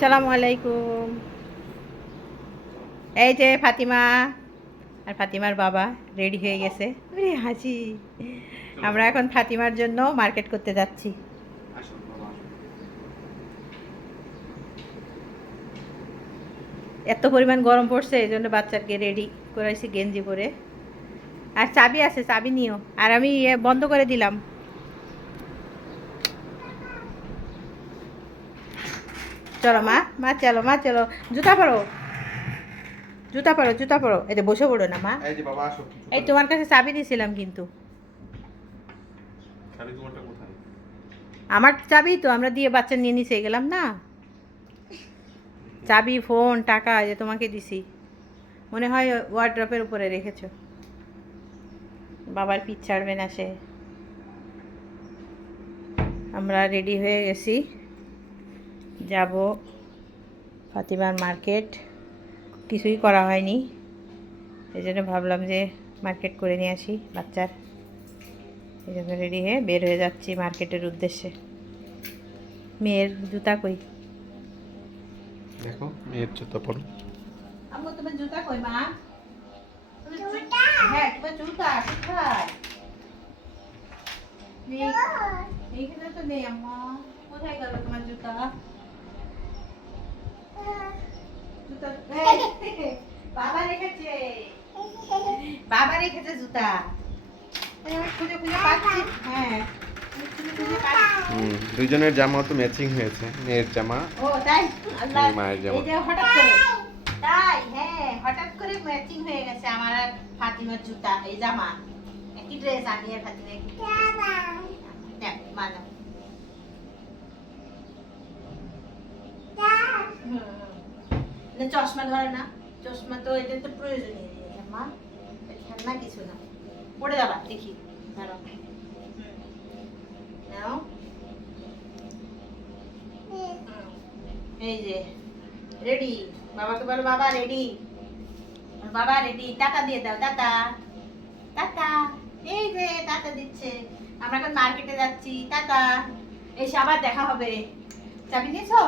আসসালামু আলাইকুম। এই যে ফাতিমা আর ফাতিমার বাবা রেডি হয়ে গেছে। ওরে হাসি। আমরা এখন ফাতিমার জন্য মার্কেট করতে যাচ্ছি। এত পরিমাণ গরম পড়ছে এই জন্য বাচ্চাকে রেডি করাইছি গেঞ্জি পরে। আর চাবি আছে, চাবি নিও। আর আমি বন্ধ করে দিলাম। চলো মা, মা চলো, মা চলো। জুতা পরো, জুতা পরো, জুতা পরো। এই যে বসে পড়ো না মা। এই যে বাবা আসো। এই তোমার কাছে চাবি দিয়েছিলাম কিন্তু। চাবি তোমারটা কোথায়? আমার চাবি তো আমরা দিয়ে বাচ্চা নিয়ে নিচে গেলাম না। চাবি, ফোন, টাকা যে তোমাকে দিছি, মনে হয় ওয়ার্ড্রপের উপরে রেখেছো। বাবার পিঠ ছাড়বে না সে। আমরা রেডি হয়ে গেছি, যাব ফাতিমার মার্কেট। কিছুই করা হয়নি, এই জন্য ভাবলাম যে মার্কেট করে নিয়ে আসি বাচ্চার। এই জন্য রেডি হয়ে বের হয়ে যাচ্ছি মার্কেটের উদ্দেশ্যে। মেয়ের জুতা কই? দেখো মেয়ের জুতা পরো। আম্মু তোমার জুতা কই মা? হ্যাঁ, তোমার জুতা কোথায়? এইখানে তো নেই আম্মা। কোথায় গেল তোমার জুতা? জুতা বাবা রেখেছে, বাবা রেখেছে জুতা। আমি খুঁজে খুঁজে পাচ্ছি। হ্যাঁ, আমি খুঁজে খুঁজে পাচ্ছি। দুইজনের জামা তো ম্যাচিং হয়েছে, মেয়ের জামা ও তাই? আল্লাহ, মায়ের জামা। এই যে হঠাৎ করে, তাই হ্যাঁ, হঠাৎ করে ম্যাচিং হয়ে গেছে আমার আর ফাতিমার জুতা। এই জামা একই ড্রেস, আমি আর ফাতিমা একই দেখ মানো। চশমা ধরে না, চশমা তো এটা তো প্রয়োজনীয় জিনিস মা, খেলনা কিছু না। পড়ে যাবা দেখি, দাঁড়াও। নাও, এই যে রেডি। বাবাকে বলো বাবা রেডি, বাবা রেডি। টাকা দিয়ে দাও, টাটা টাটা। এই যে টাটা দিচ্ছে। আমরা এখন মার্কেটে যাচ্ছি, টাটা। এসে আবার দেখা হবে। চাবি নিয়েছো?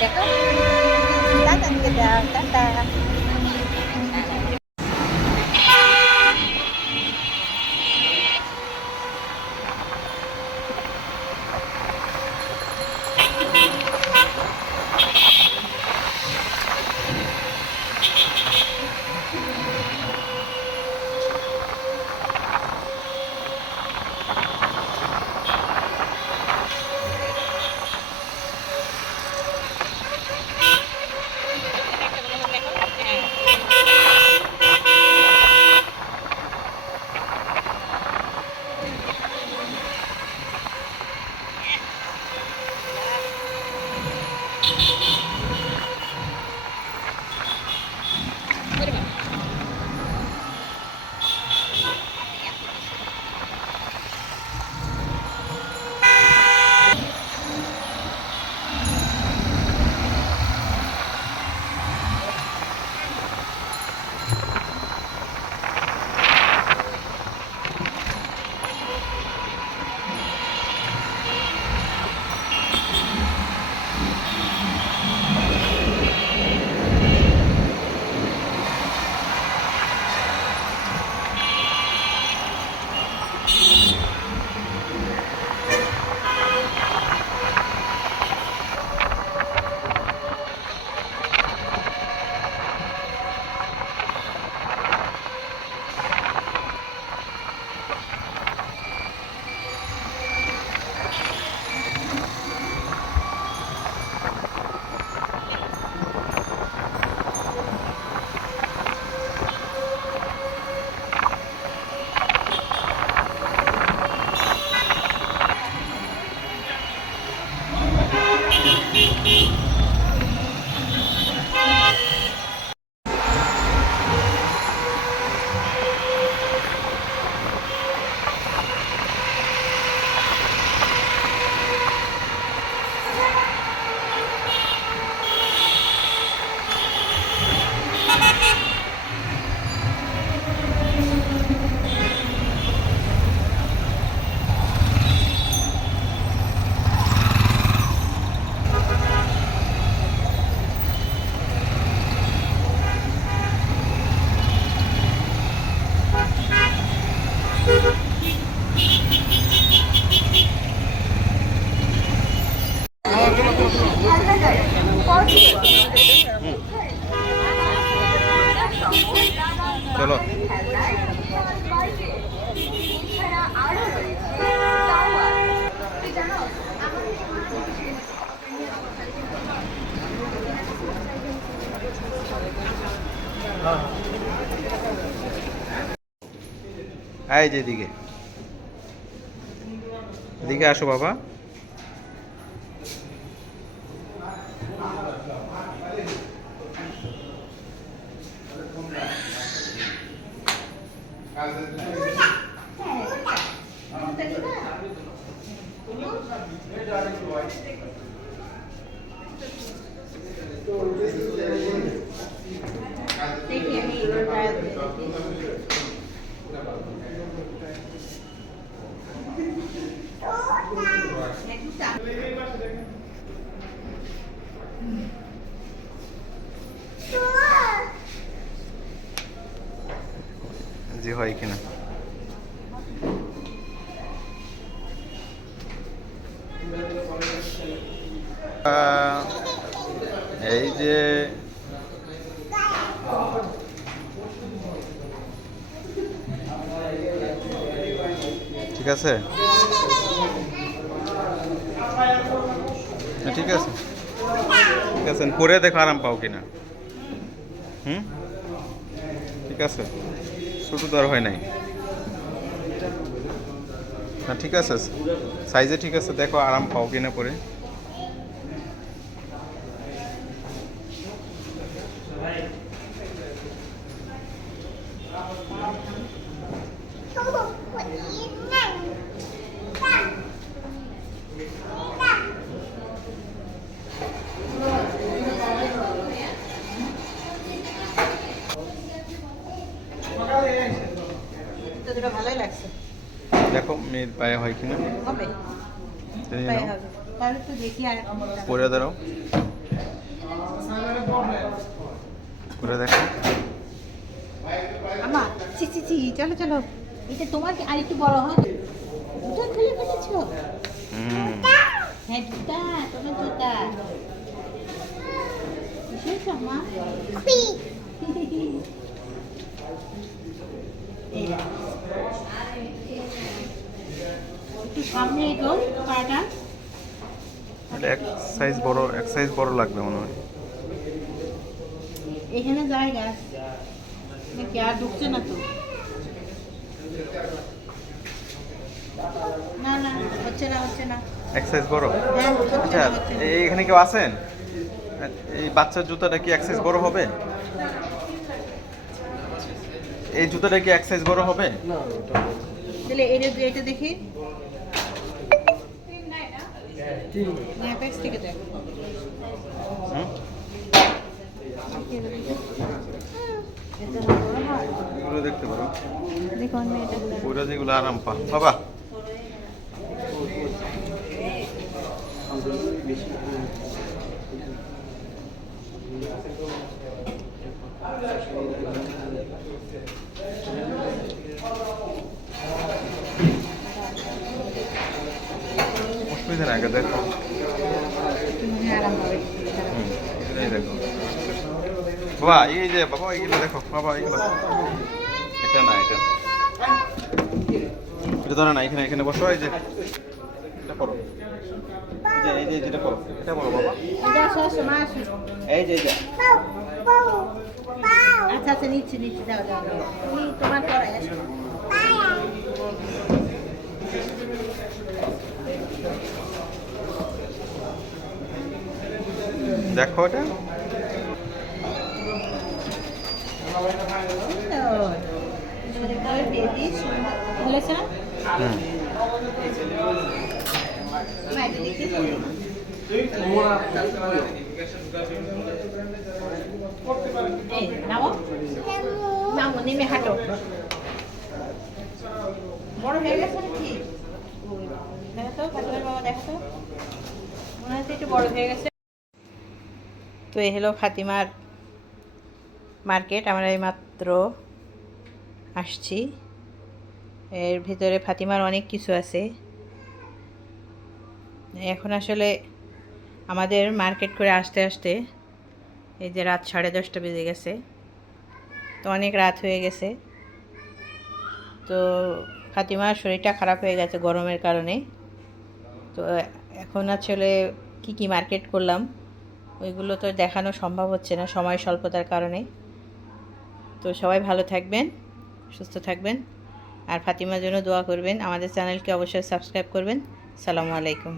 দেখো, টাটা দিয়ে দাও, টাটা। বলো। এই যে এদিকে এদিকে আসো বাবা। জি হয় কিনা। এই যে ঠিক আছে, ঠিক আছে, ঠিক আছে, পরে দেখো আরাম পাও কিনা। হুম, ঠিক আছে, ছোট তো আর হয় নাই না, ঠিক আছে, সাইজে ঠিক আছে, দেখো আরাম পাও কিনা পরে। ভালোই লাগছে, দেখো মেয়ের পায়ে হয় কিনা। হবে, দেখে পায়ে নাও। হবে। তাহলে একটু দেখি আর পরে দাঁড়াও, পরে দেখো। আমা চি চি চি, চলো চলো, এটা তোমার কি আর একটু বড় হয়? জুতা খুলে ফেলেছো? হুম, হ্যাঁ জুতা, তোমার জুতা কিসের জামা? এই, একটু সামনে এগো পাটা। এটা এক সাইজ বড় লাগবে মনে হয়। এখানে জায়গা নাকি আর ঢুকছে না তো? না না, হচ্ছে না হচ্ছে না। এক সাইজ বড়। হ্যাঁ হচ্ছে আচ্ছা, না হচ্ছে না। এইখানে কেউ আছেন? এই বাচ্চার জুতাটা কি এক সাইজ বড় হবে? এই জুতাটা কি এক সাইজ বড় হবে? তাহলে এটা এটা দেখি, অ্যাপেক্স থেকে দেখ। হুম, এগুলো দেখতে পারো, দেখো আমি এটা ওইটা যেগুলো আরাম পা বাবা। অসুবিধা না, আগে দেখো। মনে আরাম হবে। হুম, এই দেখো বাবা, এই যে বাবা এইগুলো দেখো বাবা, এইগুলো এটা না, এটা এটা ধরো না, এখানে এখানে বসো, এই যে এটা করো, এই যে যেটা করো এটা বলো বাবা, এটা আসো আসো মা আসো। এই যে এটা আচ্ছা আচ্ছা, নিচ্ছি নিচ্ছি, দাও দাও দাও। তুমি তোমার পরে আসো। দেখো এটা। বেবি সুন্দর বলেছে না? হুম, মা এটা দেখি। এই নামো নামো, নেমে হাঁটো। বড় হয়ে গেছে নাকি? দেখো তো ফাতিমার বাবা, দেখো তো, মনে হচ্ছে একটু বড় হয়ে গেছে। তো এই হলো ফাতিমার মার্কেট। আমরা এই মাত্র আসছি। এর ভিতরে ফাতিমার অনেক কিছু আছে। এখন আসলে আমাদের মার্কেট করে আসতে আসতে এই যে রাত 10:30 বেজে গেছে। তো অনেক রাত হয়ে গেছে। তো ফাতিমার শরীরটা খারাপ হয়ে গেছে গরমের কারণে। তো এখন আসলে কি মার্কেট করলাম ওইগুলো তো দেখানো সম্ভব হচ্ছে না সময় স্বল্পতার কারণে। তো সবাই ভালো থাকবেন, সুস্থ থাকবেন, আর ফাতিমার জন্য দোয়া করবেন। আমাদের চ্যানেলকে অবশ্যই সাবস্ক্রাইব করবেন। সালামু আলাইকুম।